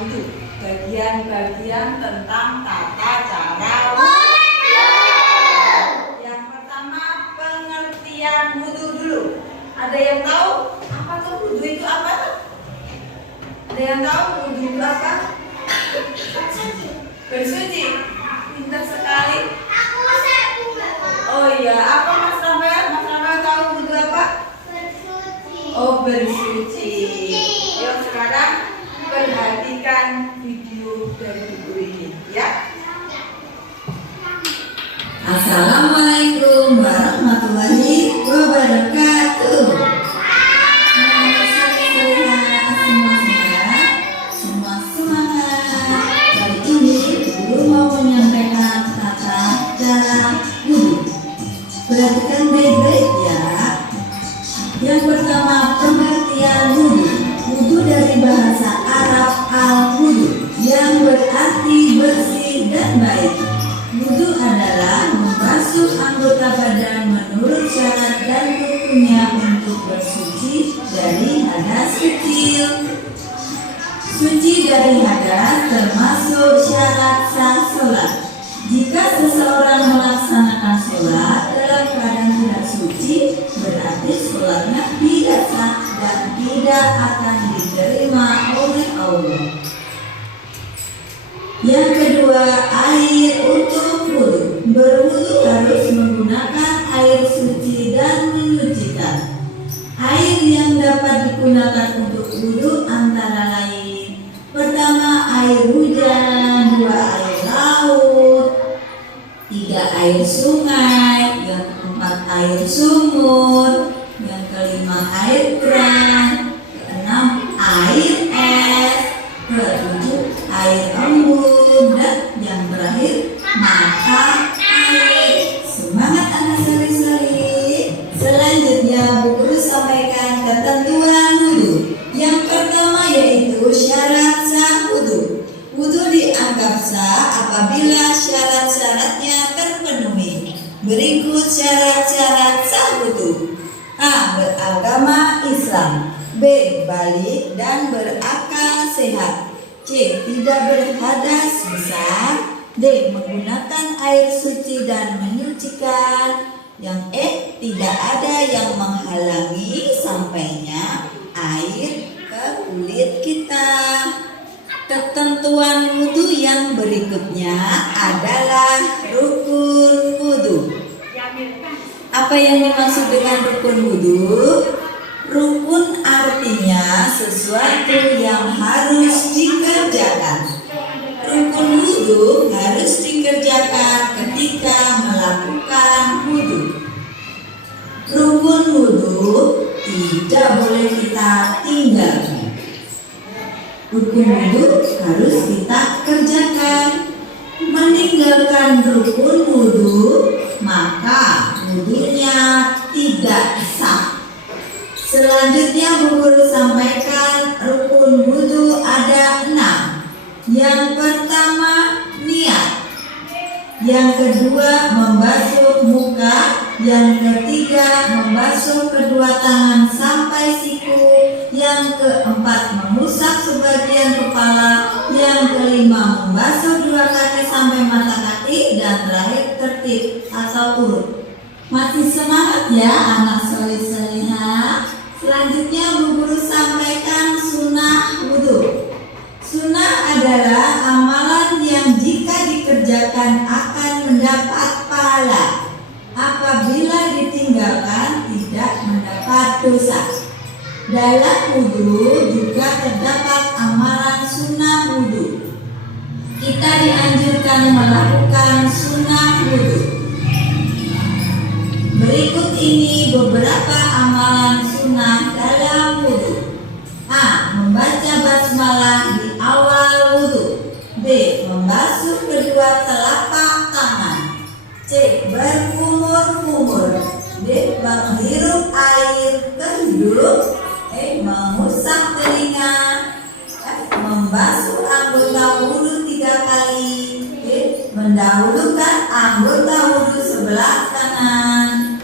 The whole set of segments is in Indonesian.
wudhu. Bagian-bagian tentang tata cara wudhu. Yang pertama, pengertian wudhu dulu. Ada yang tahu apa tuh wudhu itu apa? Ada yang tahu wudhu itu apa? Bersuci. Pintar sekali. Oh iya, apa Mas Rafael? Mas Rafael tahu wudhu apa? Oh, bersuci. Yuk sekarang perhatikan video dari buku ini, ya. Assalamualaikum warahmatullahi wabarakatuh. Semua semangat. Kali ini guru mau menyampaikan tata cara wudhu. Perhatikan baik-baik ya. Yang pertama, pengertian wudhu. Wudhu dari bahasa Arab al-wudhu yang berarti bersih dan baik. Wudhu adalah membasuh anggota badan menurut syarat dan rukunnya untuk bersuci dari hadas kecil. Suci dari hadas termasuk syarat sah sholat. Jika seseorang melaksanakan sholat dalam keadaan tidak suci, berarti sholatnya tidak sah dan tidak akan diterima oleh Allah. Yang kedua, air untuk wudhu. Berwudhu harus menggunakan air suci dan menyucikan. Air yang dapat digunakan untuk wudhu antara lain: pertama, air hujan; dua, air laut; tiga, air sungai; yang keempat, air sumur; yang kelima, air keran; keenam, air es; ketujuh, air embun; dan yang terakhir, mata air. Semangat anak seri-seri. Selanjutnya Bu Guru sampaikan ketentuan wudhu. Yang pertama yaitu syarat sah wudhu. Wudhu dianggap sah apabila syarat-syaratnya terpenuhi. Berikut syarat-syarat sah wudhu. A. Beragama Islam. B. Balik dan berakal sehat. C. Tidak berhadas besar. D. Menggunakan air suci dan menyucikan. Yang E. Tidak ada yang menghalangi sampainya air ke kulit kita. Ketentuan wudhu yang berikutnya adalah rukun wudhu. Apa yang dimaksud dengan rukun wudhu? Rukun artinya sesuatu yang harus dikerjakan. Rukun wudhu harus dikerjakan ketika melakukan wudhu. Rukun wudhu tidak boleh kita tinggalkan. Rukun wudhu harus kita kerjakan. Meninggalkan rukun wudhu, maka wudhunya tidak sah. Selanjutnya Bu Guru sampaikan rukun wudhu ada 6. Yang pertama, niat. Yang kedua, membasuh muka. Yang ketiga, membasuh kedua tangan sampai siku. Yang keempat, mengusap sebagian kepala. Yang kelima, membasuh dua kaki sampai mata kaki. Dan terakhir, tertib atau urut. Masih semangat ya anak soleh-solehah. Selanjutnya Bu Guru sampaikan sunnah wudhu. Sunnah adalah amalan yang jika dikerjakan akan mendapat pahala. Apabila ditinggalkan tidak mendapat dosa. Dalam wudhu juga terdapat amalan sunnah wudhu. Kita dianjurkan melakukan sunnah wudhu. Berikut ini beberapa amalan sunnah dalam wudhu. A. Membaca basmalah di awal wudhu. B. Membasuh kedua telapak tangan. C. Berkumur-kumur. D. Menghirup air ke hidung. E. Mengusap telinga. F. Membasuh anggota wudhu 3 kali. D. Mendahulukan anggota wudhu sebelah kanan.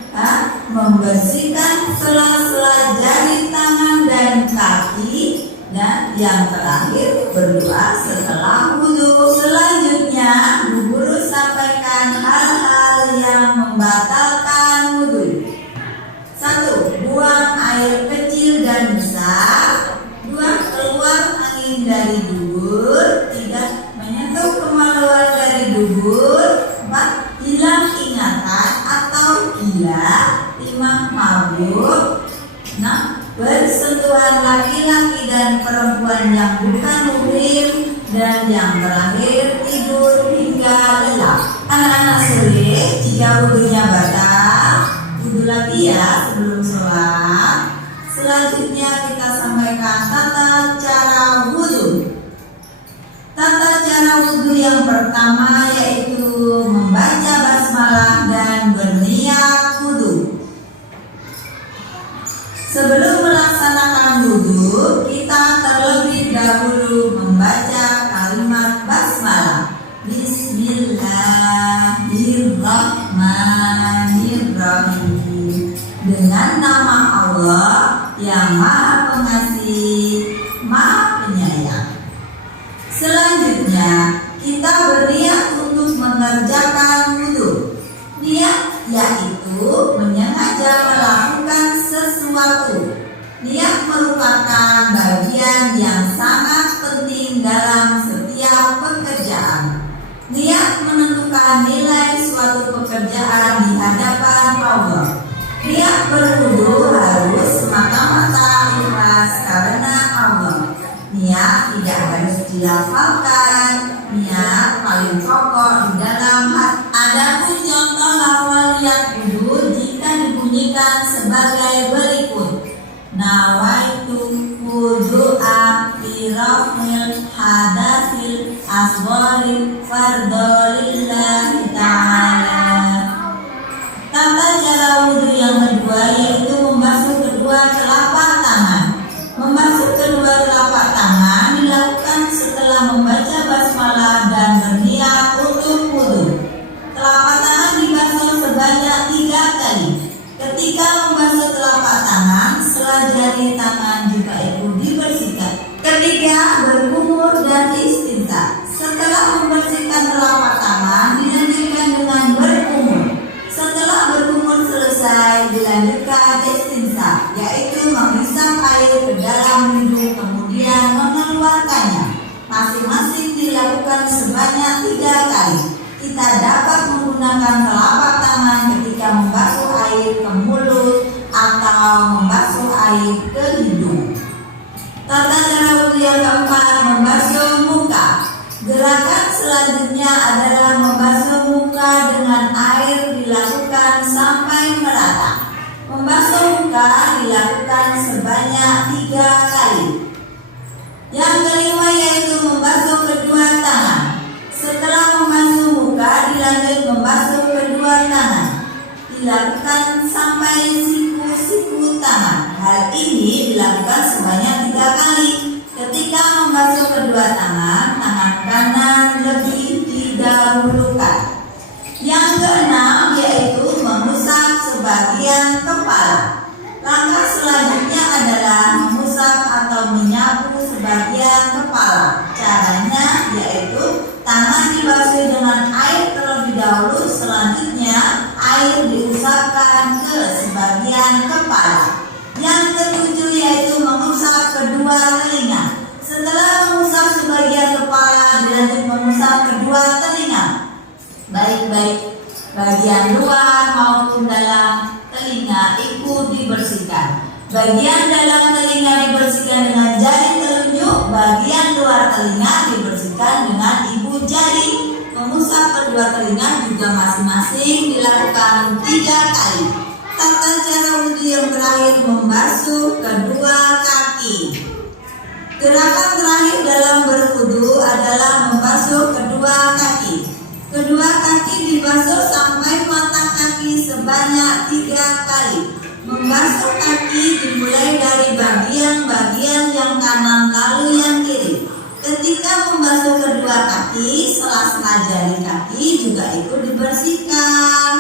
membersihkan sela-sela jari tangan dan kaki, dan yang terakhir terakhir berdoa setelah wudhu. Selanjutnya, Bu Guru sampaikan hal-hal yang membatalkan wudhu. 1. Buang air kecil dan besar. 2. Keluar angin dari dubur. 3. Menyentuh kemaluan dari dubur. 4. Hilang ingatan atau gila. 5. Mabuk. 6. Bersentuhan laki-laki dan perempuan yang bukan muhrim. Dan yang terakhir, tidur hingga lelap. Anak-anak soleh, jika wudhunya batal, wudhu lagi ya sebelum sholat. Selanjutnya kita sampaikan tata cara wudhu. Tata cara wudhu yang pertama yaitu membaca basmalah dan berniat wudhu. Sebelum melaksanakan wudhu, kita terlebih dahulu membaca kalimat basmalah. Bismillahirrahmanirrahim. Dengan nama Allah yang Maha Pengasih, Maha Penyayang. Selanjutnya, kita berniat untuk mengerjakan wudhu. Niat yaitu menyengaja melakukan sesuatu. Niat merupakan bagian yang sangat penting dalam setiap pekerjaan. Niat menentukan nilai suatu pekerjaan di hadapan Allah. Niat berwudhu harus semata-mata ikhlas karena Allah. Niat tidak harus dilafalkan. Niat paling pokok di dalam hati. Adapun contoh lafal niat wudhu jika dibunyikan sebagai berikut. Nawaitu wudu'a firafil hadasil asgharil fardolillahi ta'ala. Tata cara wudhu yang kedua yaitu membasuh kedua telapak tangan. Membasuh kedua telapak tangan dilakukan setelah membaca basmalah dan berniat untuk wudhu. Telapak tangan dibasuh sebanyak 3 kali. Ketika membasuh telapak tangan, jari tangan juga ikut dibersihkan. Ketiga, berkumur dan istinja. Setelah membersihkan telapak tangan, dilanjutkan dengan berkumur. Setelah berkumur selesai, dilanjutkan istinja, yaitu menghisap air ke dalam hidung kemudian mengeluarkannya. Masing-masing dilakukan sebanyak 3 kali. Kita dapat menggunakan telapak tangan ketika membasuh air ke mulut atau membasuh air ke hidung. Tata cara wudhu yang keempat, membasuh muka. Gerakan selanjutnya adalah membasuh muka dengan air dilakukan sampai merata. Membasuh muka dilakukan sebanyak 3 kali. Yang kelima yaitu membasuh kedua tangan. Setelah membasuh muka, dilanjut membasuh kedua tangan. Dilakukan sampai siku-siku tangan. Hal ini dilakukan sebanyak 3 kali. Ketika membasuh kedua tangan, tangan kanan lebih didahulukan. Yang keenam yaitu mengusap sebagian kepala. Langkah selanjutnya adalah mengusap atau menyapu sebagian kepala. Caranya yaitu tangan dibasuh dengan air terlebih dahulu, selanjutnya air diusapkan ke sebagian kepala. Yang ketujuh yaitu mengusap kedua telinga. Setelah mengusap sebagian kepala, dilanjut mengusap kedua telinga, baik bagian luar maupun dalam telinga ikut dibersihkan. Bagian dalam telinga dibersihkan dengan jari telunjuk, bagian luar telinga dibersihkan dengan ibu jari. Mengusap kedua telinga juga masing-masing dilakukan 3 kali. Tata cara wudhu yang terakhir, membasuh kedua kaki. Gerakan terakhir dalam berwudhu adalah membasuh kedua kaki. Kedua kaki dibasuh sampai mata kaki sebanyak 3 kali. Membasuh kaki dimulai dari bagian-bagian yang kanan lalu yang kiri. Ketika membasuh kedua kaki, sela-sela jari kaki juga ikut dibersihkan.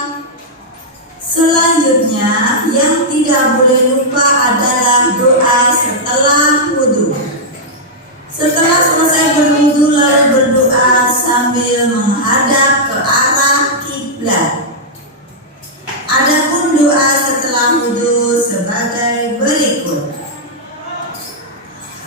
Selanjutnya, yang tidak boleh lupa adalah doa setelah wudhu. Setelah sambil menghadap ke arah kiblat. Adapun doa setelah wudu sebagai berikut.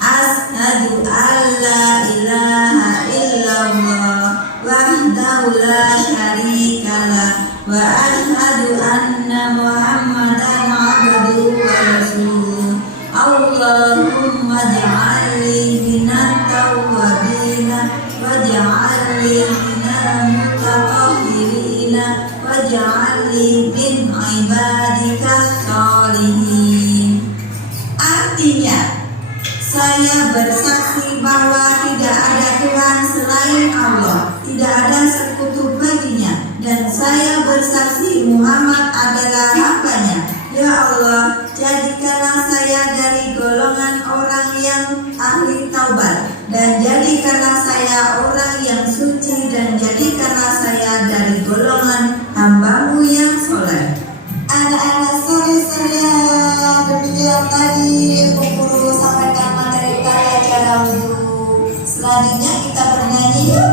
Asyhadu alla ilaha illallah wahdahu la syarikalah wa asyhadu anna Muhammadan abduhu wa rasuluh. Allahumma ij'alni minat tawwabin waj'alni minal mutatahhirin waj'alni min ibadikas sholihin. Artinya, saya bersaksi bahwa tidak ada Tuhan selain Allah, tidak ada sekutu baginya, dan saya bersaksi Muhammad adalah hamba-Nya. Ya Allah, jadikanlah saya dari golongan orang yang ahli taubat, dan jadikanlah saya orang yang suci, dan jadikanlah saya dari golongan hamba-Mu yang soleh. Anak-anak sore-sore, demikian tadi Ibu Guru sampaikan materi kita cara wudu. Selanjutnya kita bernyanyi yuk.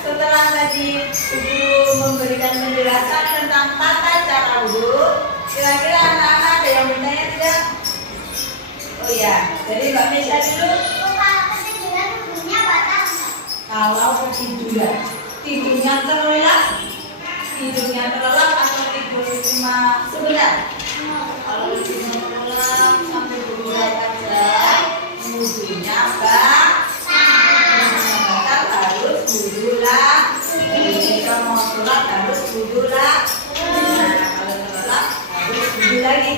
Setelah tadi Ibu memberikan penjelasan tentang tata cara wudu, kira-kira anak-anak ada yang bertanya tidak? Oh ya, jadi Mbak Mesya dulu. Kalau ketiduran, tidurnya terlelap atau tidur cuma sebentar? Kalau tidurnya terlelap sampai beberapa jam, wudunya harus wudu lagi. Jika mau sholat harus wudu lagi. Nah, kalau terlelap harus wudu lagi.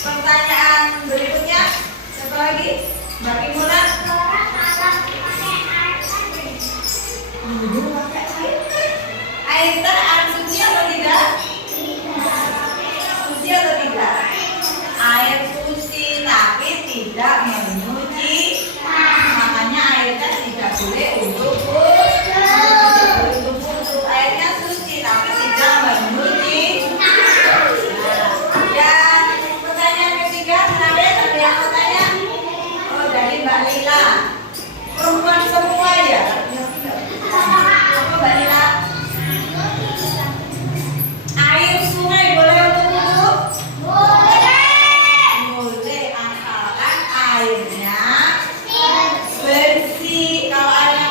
Pertanyaan berikutnya, siapa lagi? Mbak Imuna. Wudu pakai air. Air suci atau tidak? Suci atau tidak? Air suci tapi tidak menyuci. Makanya airnya tidak boleh untuk airnya suci tapi tidak menyuci. Dan pertanyaan ketiga, ada yang bertanya? Oh, dari Mbak Lila. Perempuan semua ya? Apa Mbak Lila? Air sungai boleh untuk wudu? Boleh, asalkan airnya bersih. Kalau airnya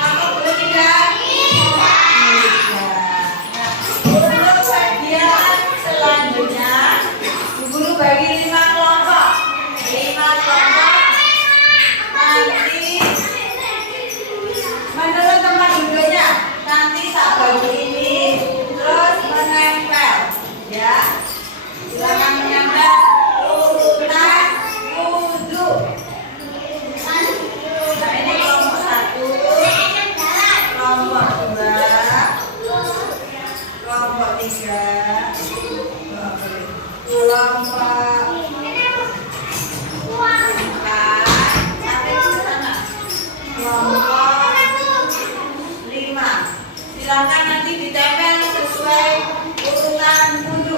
Silakan nanti ditempel sesuai urutan wudhu.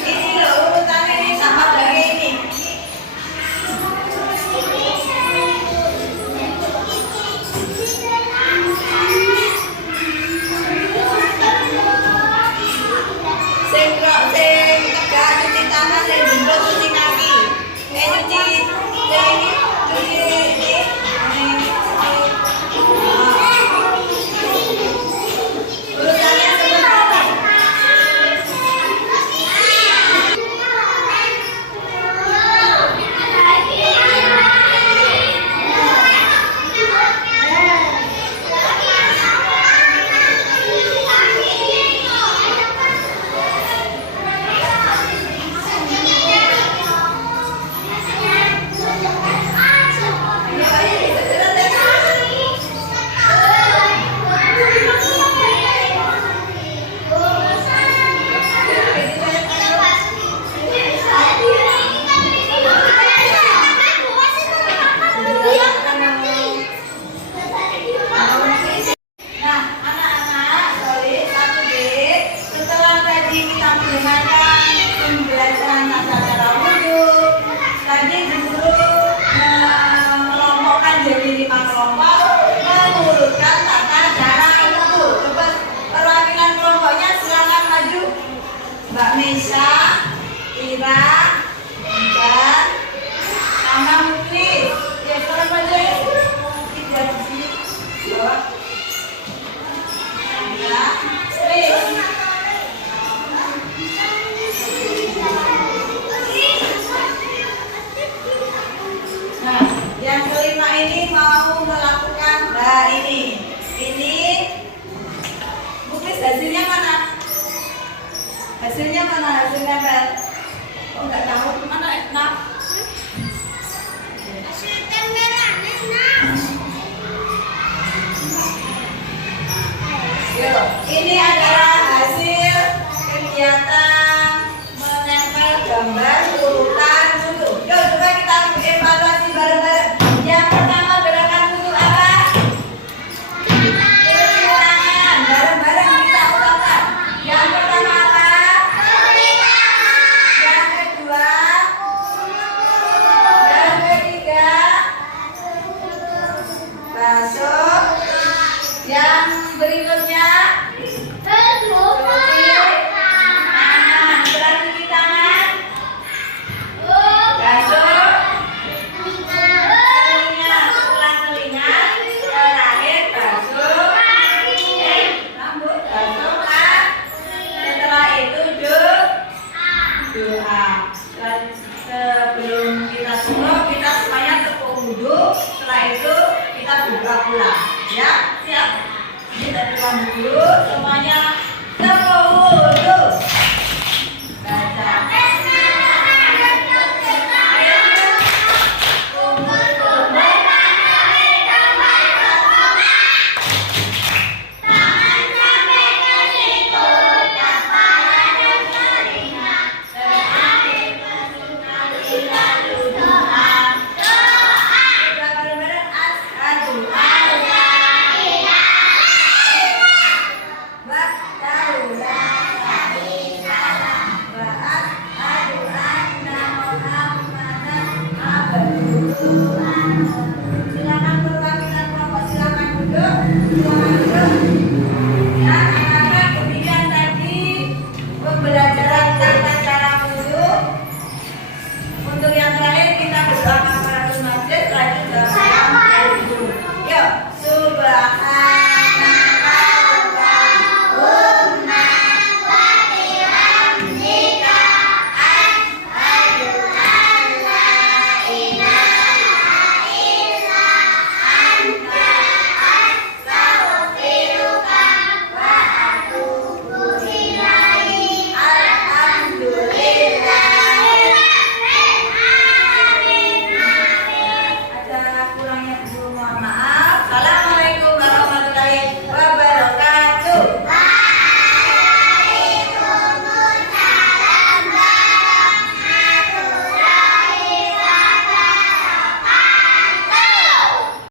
Ini loh urutannya ini sama dari ini. Sing tegak cuci tangan, sing jempol cuci kaki. Cuci ini. Urutannya seperti apa? Nah, anak-anak, sorry, 1B. Setelah tadi kita mendengarkan pembelajaran tata cara wudhu, tadi guru mengelompokkan jadi 5 kelompok, mengurutkan tata cara wudhu. Coba perwakilan kelompoknya silakan maju. Mbak Mesha, Ira, dan sama Muklis. Ya, sekarang maju ya. Tiga di sini. Bawah. Ya, please. Nah, yang kelima ini mau melakukan, nah ini Muklis, hasilnya mana? Hasilnya mana? Hasilnya Bel? Oh, nggak tahu mana? Nah, yuk, ini adalah hasil kegiatan menempel gambar urutan wudhu. Yuk, coba kita evaluasi bareng-bareng. Yang pertama gerakan wudhu apa? Cuci tangan. Bareng-bareng kita ucapkan. Yang pertama apa? Yang kedua? Yang ketiga? Basuh. Yang berikutnya? Cuci tangan. Basuh. Telinga. Terakhir basuh rambut. Basuh kan. Setelah itu doa. Sebelum kita semua, kita semuanya tepuk wudhu. Setelah itu kita buka pula. Ya, siap. Kita buka dulu semuanya.